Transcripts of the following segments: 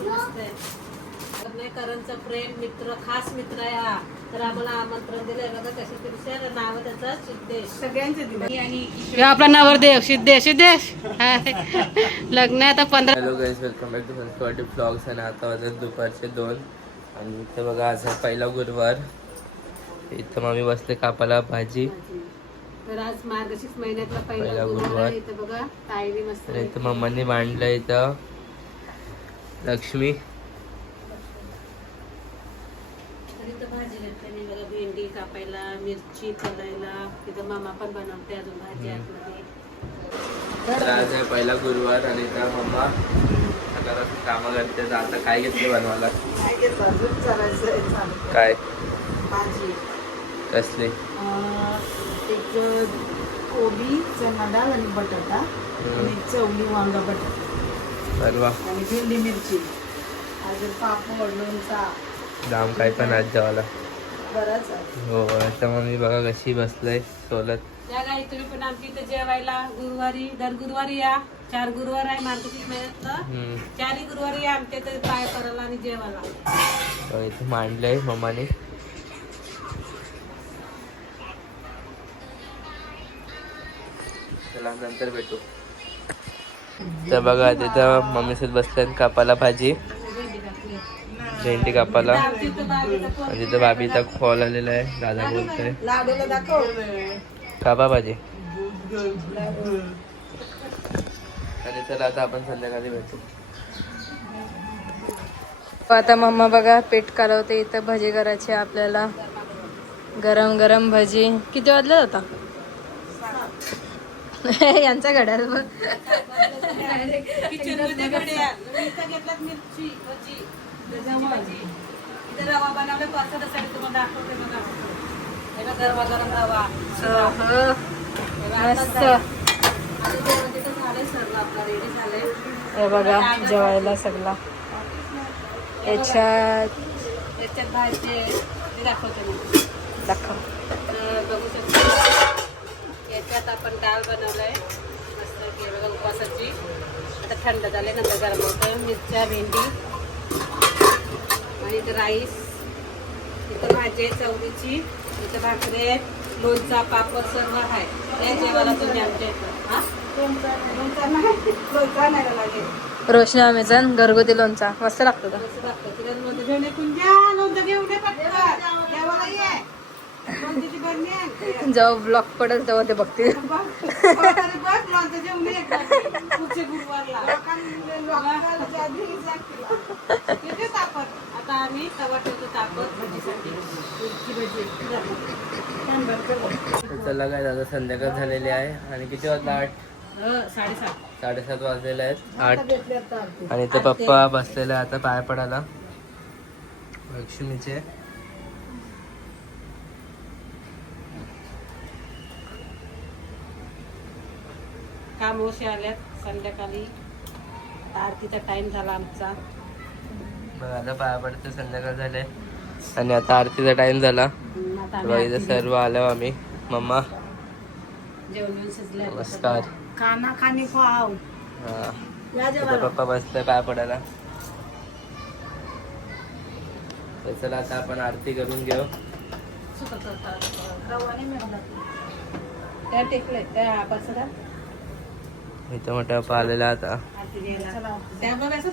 मस्त आहे करंचा प्रेम मित्र खास मित्र आहे हा. तर आम्हाला आमंत्रण दिलंय बघा कशी तरी. नाव त्याचं सिद्धेश. सगळ्यांचे दिले. आणि आपला नवरदेव सिद्धेश सिद्धेश. लग्न आहे आता पंधरा hello guys welcome back to संस्कॉटी blogs आणि आता वाजत दुपारचे दोन. आणि इथं बघा आज पहिला गुरुवार. इथं मग मी बसले कापाला भाजी. तर आज मार्गशीर्ष महिन्यातला पहिला गुरुवार इथं बघा तायरी मस्त इथं मम्मांनी मांडलं इथं. लक्ष्मी. तर इथं भाजी घेतली मी बघा भेंडी कापायला मिरची तिथं मामा पण बनवते अजून भाजी आतमध्ये. तर आज आहे पहिला गुरुवार आणि इथं मम्मा सकाळपासून कामं करते. आता काय घेतले बनवायला? काय भाजी. कसले? एक कोबी चना डाळ आणि बटाटा. आणि एक चवली वांगा बटाटा. आणि भेंडी मिरची. अजून पापड लोणचा. दाम काय पण आज जेवायला. बराच हो आता मग मी बघा कशी बसलंय सोलत त्या गाई तुम्ही पण आमच्या इथं जेवायला गुरुवारी दर गुरुवारी या. चार गुरुवार आहे मार्गशीर्ष महिन्यातलं हम्म. चारही गुरुवारी या आमच्या इथं पाय करायला आणि जेवायला. तर इथं मांडलंय मम्माने. चला नंतर भेटू. तर बघा तिथं मम्मी सोबत बसल्यात कापाला भाजी. भेंडी कापाला. आणि तिथं बाबीचा कॉल आलेला आहे दादा बोलतोय. कापा भाजी. आणि चला आता आपण संध्याकाळी भेटू. आता मम्मा बघा पीठ कालवते इथं भजी करायची आपल्याला. गरम गरम भजी. किती वाजले आता? यांच्या घड्याळ बघ. किचनमध्ये घड्याळ. मी इथं घेतल्यात मिरची भजी मिरची भजी. इथं रवा बनवला पावसाळ्यासाठी तुम्हाला दाखवते बघा. हे बघा जेवायला सगळा. याच्यात त्याच्यात भाजी दाखवते दाखव. बघू शकता. याच्यात आपण डाळ बनवलंय. मस्त की बघा उपवासाची. आता थंड झाले नंतर गरम होतं मिरच्या भेंडी आणि इथं राईस. इथं भाजी आहे चवळीची. इथं भाकरी आहेत लोणचा पापड सर्व आहे. या जेवायला तुम्ही आमच्या इथं. हा? लोणचा लोणचा नाही लोणचा आणायला लागेल. रोशनी अमेझॉन घरगुती लोणचा. मस्त लागतो का? जेव्हा ब्लॉक पडेल तेव्हा ते तर चला काय दादा संध्याकाळ झालेली आहे. आणि किती वाजला आठ? हो, साडेसात. साडेसात वाजलेले आहेत. आठ. आणि इथं पप्पा बसलेले आहे आता पाय पडायला. लक्ष्मीचे काम ओशे आल्यात. संध्याकाळी आरतीचा टाइम झाला आमचा. आता पाया पडते संध्याकाळ झाले आणि आता आरतीचा टाइम झाला. इथं सर्व आलो आम्ही. मम्मा. जेवण नमस्कार. खाना खाणे खाव हा. या इथं जेवायला. पप्पा बसले पाय पडायला. तर चला आता आपण आरती करून घेऊ. रवाने मिळाला त्या टेकले त्या परसरा इथं मोठा पाहिलेला आलेला आता आरती करता त्या बघायचं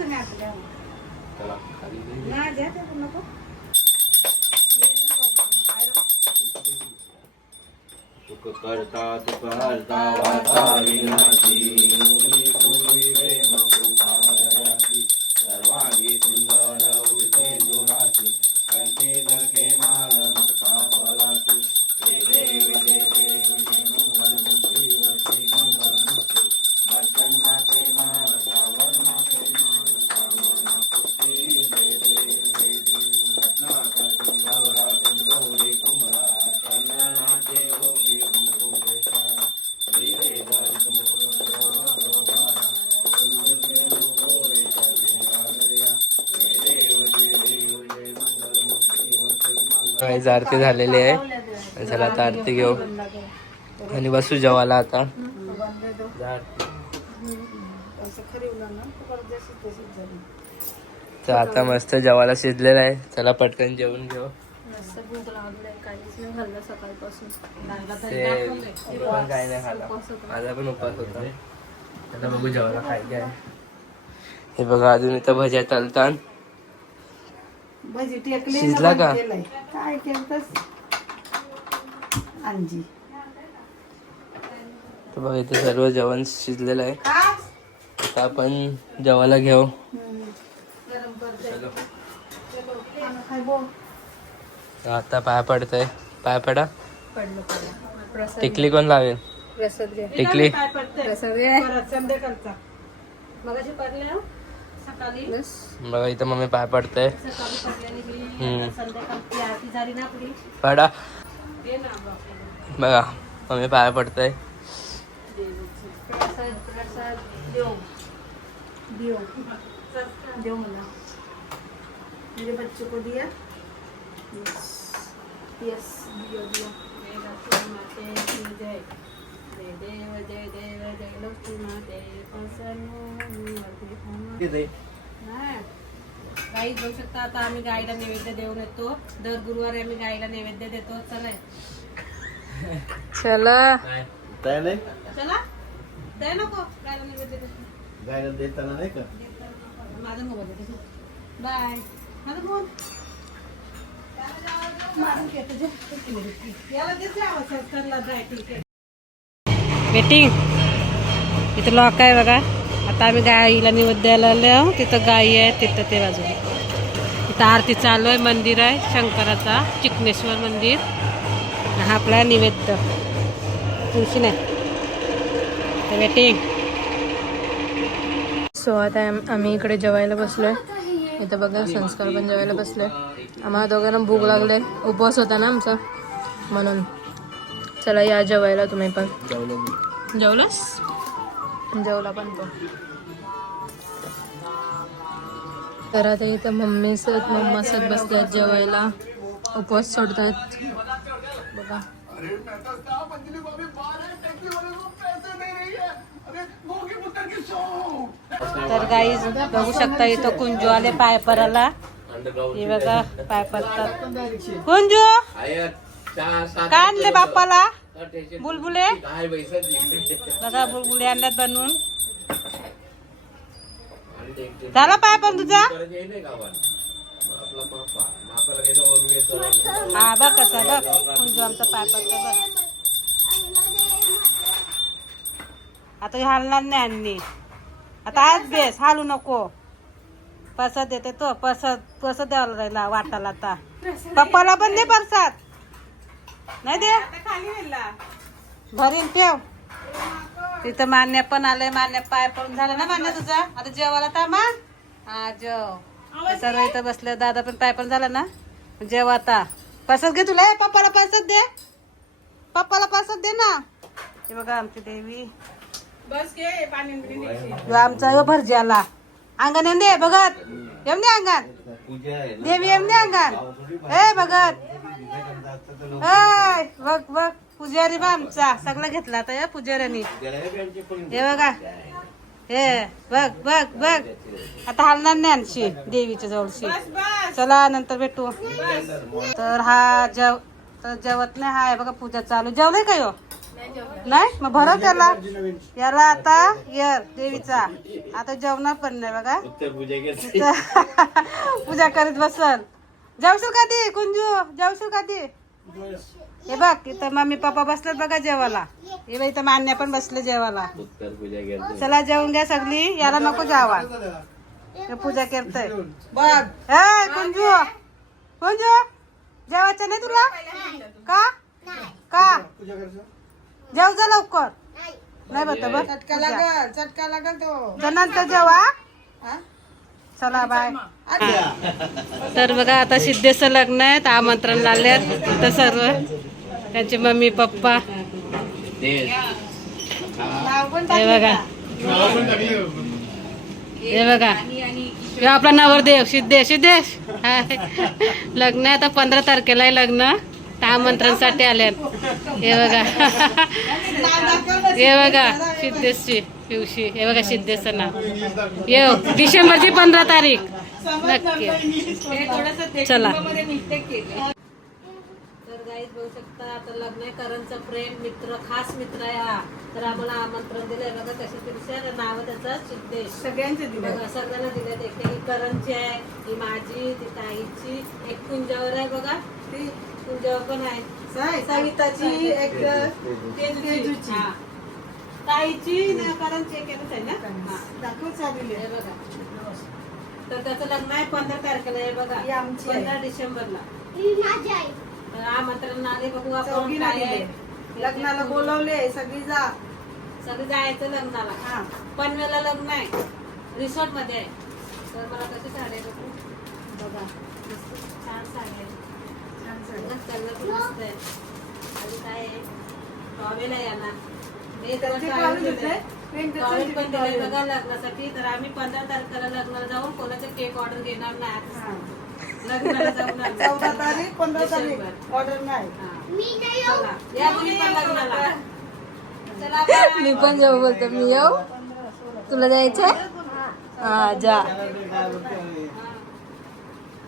काहीच आरती झालेली आहे. चला आता आरती घेऊ. आणि बसू जेवायला आता. तर आता मस्त जेवायला शिजलेलं आहे. चला पटकन जेवून घेऊ. काय नाही खाल्ला माझा पण उपास होता. आता बघू जेवायला काय काय हे बघा अजून इथं भज्या तलतान. भजी टेकले शिजला का? काय केलंस? अंजी. तर बघा इथे सर्व जेवण शिजलेलं आहे. आता आपण जेवायला घेऊ. काय बोल. तर आता पाय पडतंय. पाय पडा. पडलं पडलं. प्रसाद टिकली कोण लावेल? प्रसाद घ्या टिकली. प्रसाद घ्या मगाशी बस बघा इथं मम्मी पाय पडतंय. सकाळी पडल्याने मी हम्म. संध्याकाळची आरती झाली ना आपली. पडा. दे ना बापरे. बघा मम्मी पाय पडतंय. प्रसाद प्रसाद देऊ देऊ देऊ मला मेरे बच्चों को दिया? यस दियो दियो जय लक्ष्मी माते की जय जय देव जय देव जय लक्ष्मी माते प्रसन्न गाई जाऊ शकता आता आम्ही गाईला नैवेद्य देऊन येतो. दर गुरुवारी आम्ही गाईला नैवेद्य देतो. चला. चला. काय नाही? चला. नको. गाईला नैवेद्य देतो. गायला देताना नाही का? माझा मोबाईल देतो बाय. माझा फोन. वेटिंग इथं लॉक आहे बघा. आता आम्ही गाईला निवद्याला आलो. तिथं गाई आहे तिथं ते बाजूला. इथं आरती चालू आहे मंदिर आहे शंकराचा चिकनेश्वर मंदिर. हा आपला निवेद्य. तुळशी नाही. वेटिंग सो आता आम्ही इकडे जेवायला बसलो आहे इथं बघा संस्कार पण जेवायला बसलोय. आम्हाला दोघांना भूक लागले उपवास होता ना आमचा. म्हणून. चला या जेवायला तुम्ही पण. जेवलंस? जेवला पण तो. तर आता इथं मम्मी सत मम्मा सत बसल्यात जेवायला. उपवास सोडतात बघा. तर गाई बघू शकता इथं कुंजू आले पाय पराला. हे बघा पाय पडतात. कुंजू! काय आणले बाप्पाला? बुलबुले? बघा बुलबुले आणल्यात बनवून. झाला पाय पण तुझा? हा बघ कसा बघ. कुंजू आमचा पाय पडतो बघ. आता हालणार नाही अन्नी आता आज बेस हालू नको. प्रसाद देते तो. प्रसाद प्रसाद द्यायला राहिला वाटाला आता. पप्पाला पण दे प्रसाद. नाही दे भरीन ठेव. तिथं मान्य पण आलंय मान्य पाय पडून झालं ना मान्य तुझा? आता जेवायला थांबा हा. जेव. सर्व इथं बसले दादा पण पाय पण झाला ना. जेव आता. प्रसाद घे तुला पप्पाला प्रसाद दे. पप्पाला प्रसाद दे ना. हे बघा आमची देवी. ह्यो आमचा ह्यो भरजी आला अंगण येऊन दे बघत. येऊन दे अंगण. देवी येऊन दे अंगण. ए बघत. ऐ, बघ बघ पुजारी बा आमचा. सगळं घेतला आता या पुजाऱ्यानी. हे बघा. हे बघ बघ बघ. आता हलणार नाही आणशी देवीच्या जवळशी. चला नंतर भेटू. तर हा जेव तर जेवत नाही हा आहे बघा पूजा चालू. जेवलंय का यो? नाही? मग भरव त्याला. याला आता यर देवीचा. आता जेवणार पण नाही बघा. पूजा करीत बसल जाऊशील का ती कुंजू? जाऊशील का ती? हे बघ इथं मम्मी पप्पा बसलेत बघा जेवायला. हे बघ इथं मान्य पण बसले जेवायला. चला जेवून घ्या सगळी याला नको जावा. हे पूजा करतय. बघ. ए कुंजू कुंजू जेवायचं नाही तुला? का? का? जेव जा लवकर. नाही बघ बघ चटका लागल चटका लागल तो. तर नंतर जेवा चला बाय. तर बघा आता सिद्धेचं लग्न आहे तर आमंत्रण लागल्यात तर सर्व. त्यांचे मम्मी पप्पा. हे बघा. हे बघा. हे आपला नवरदेव सिद्धेश सिद्धेश. लग्न आहे आता पंधरा तारखेला आहे लग्न. तर आमंत्रणसाठी आल्यात. हे बघा. हे बघा सिद्धेशची. दिवशी. हे बघा सिद्धेशचं नाव. येऊ डिसेंबरची पंधरा तारीख. नक्की. चला. गाईज बघू शकता आता लग्न आहे करणचा फ्रेंड मित्र खास मित्र आहे हा. तर आम्हाला आमंत्रण दिलंय बघा कशी तरी नाव त्याचं सिद्धेश. सगळ्यांचे दिले बघा सगळ्यांना दिले एक ही करणची आहे ही माझी ती ताईची. एक कुंजावर आहे बघा. ती कुंजावर पण आहे. सविताची एक तेजूची. ताईची आहे ना? हा. दाखव चालेल हे बघा. तर त्याचं लग्न आहे पंधरा तारखेला आहे बघा. आमची आहे. पंधरा डिसेंबरला. तर आमंत्रण आले बघू आपण चौघीला काय आहे. दिले लग्नाला बोलवले सगळी जा. सगळं जायचं लग्नाला. हा. पनवेलला लग्न आहे. रिसॉर्टमध्ये आहे. तर मला कशी साडी आहे बघू. बघा. मस्त छान साडी आहे. छान मस्त आहे. आणि काय आहे? टॉवेल आहे यांना. दिलंय. त्याचं पण दिलंय. बघा लग्नासाठी तर आम्ही पंधरा तारखेला लग्नाला जाऊन कोणाचे केक ऑर्डर घेणार नाही आता. लग्नाला जाऊन आलो. चौदा तारीख पंधरा डिसेंबर. तारीख ऑर्डर नाही हा. चला. या तुम्ही पण लग्नाला चला बाय. मी पण जाऊ बोलतो मी येऊ तुला जायचंय हा जा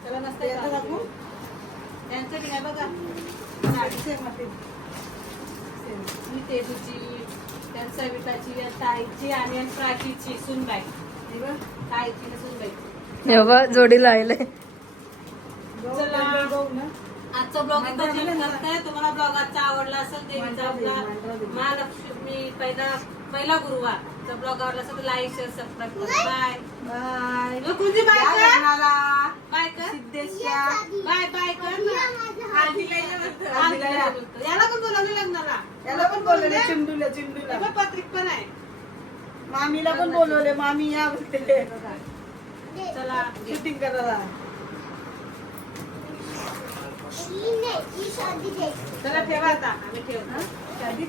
चला मस्त येतं? त्यांचं आहे बघा साडीचे मध्ये. ही तेजूची त्या सविताची ताईची आणि प्राचीची सुनबाई. हे. ताईची हे बघ जोडी लागले. आजचा ब्लॉग इथं end करते तुम्हाला ब्लॉग आजचा आवडला असेल देवीचा आपला. महालक्ष्मी पहिला पहिला गुरुवार. तर ब्लॉग आवडला असेल तर लाईक शेअर सबस्क्राईब करा. Bye bye Kunji bye bye कर. बाय बाय कर. याला पण बोलावलं लग्नाला. याला पण बोलवले चिंडूला चिंडूला. बघ, पत्रिक पण आहे. मामीला पण बोलवले मामी या बोलते चला. शूटिंग करायला. चला ठेवा आता. आम्ही ठेवतो. शादी